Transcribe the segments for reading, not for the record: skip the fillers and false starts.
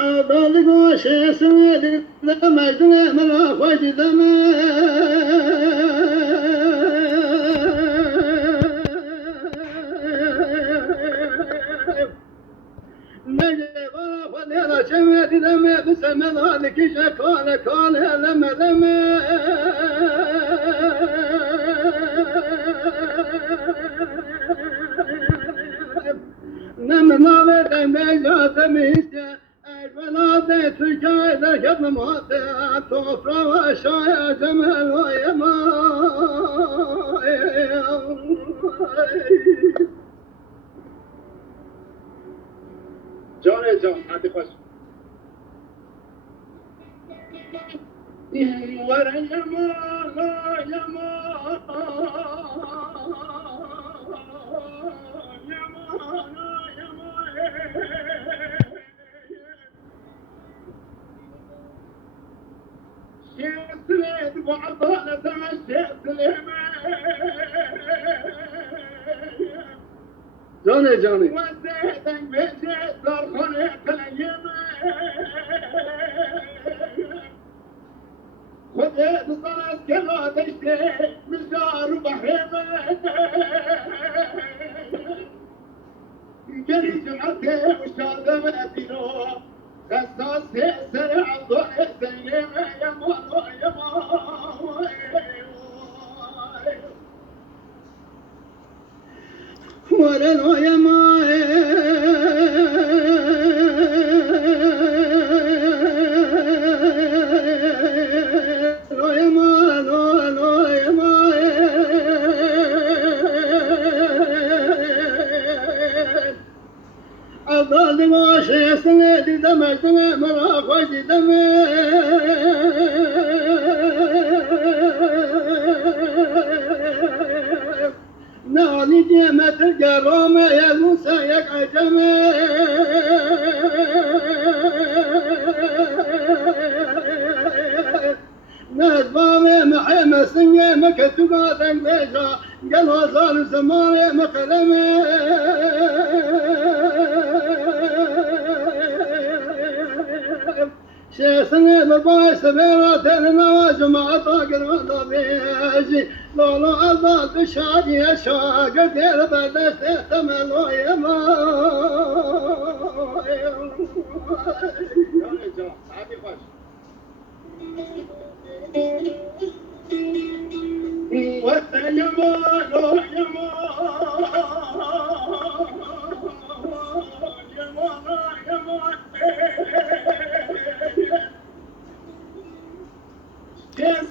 أضل قوشي سويد دمج من خوش دمج نجي ولا فضيلة شميت دمي بسم ذلك شكال كال لما دمي نم ما دمي جات ميسة البلاد تجاي ذكر مهاتي توفر وشايا جمال ويما جان حدی خوش ورا يما يما شيخ وعطانا تمشيت جاني جاني وزيدك بجيت درخني قليمة خذيت صلاة كلا تشتيت مشجار وبحيمة قري جمعتي وشادة مأتينو خصاصي سرع الضوء سليمة يما ورنو يما أضل واشي سنيدي دمج مرا خوش دمج نالي جيمة الجرومة يا موسى يا عجمة نادبامي محيمة سنية مكتو قادن بيجا قلوا صار زماني مقلمة شيخني بباي سبيرات النواج مع طاقر وضبيجي لولو عضات الشادي الشاقة دير بدست احتمل ويما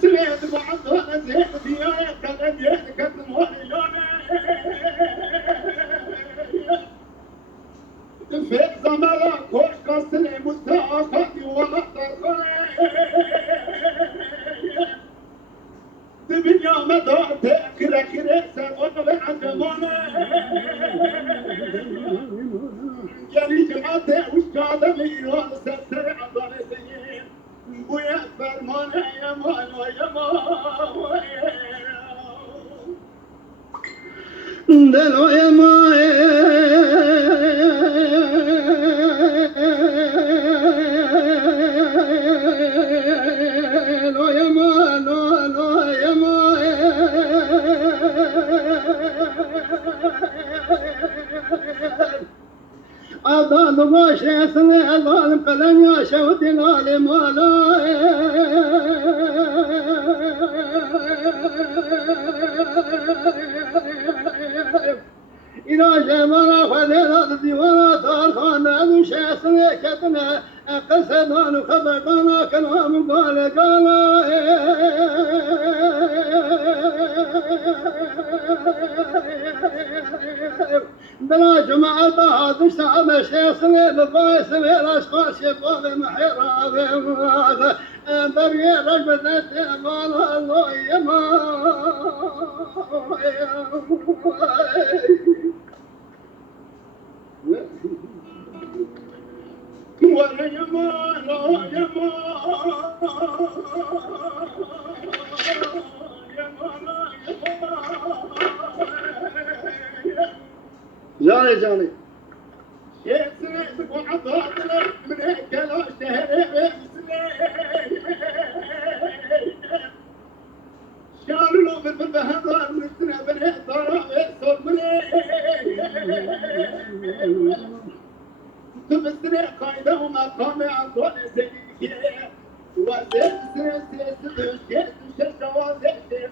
سمعت بعضها زين ديايا كذا ديايا كذا مهيانة في زمرة كوش قصر مستعفاتي ولا ترخي دنيا مدار تأكل كرة سبب العجمانة جري جماعته وشادة ميوان سبتر عضلتين ويا فرمان يا مان ويا مان دلو يا مان لو يا مان لو يا مان أضل باشي سنة الظالم قلن يا شوت العالم ولا إذا جمعنا فدينا الديوانا تارخانا نشي سنة كتنا قصدان خبقانا كلام قال بلا جماعة هذا الشعب الشيخ بباي سوي الأشخاص يقول محيرا بري رجبت أمان الله يما ولا يما لا يما جاني جاني شيخ سمعت وعطاك شالوا بالبهدار مثل بني ضرب صبري تبصري قايده ومقام عطول سيدي وزيد سيد سيد سيد سيد سيد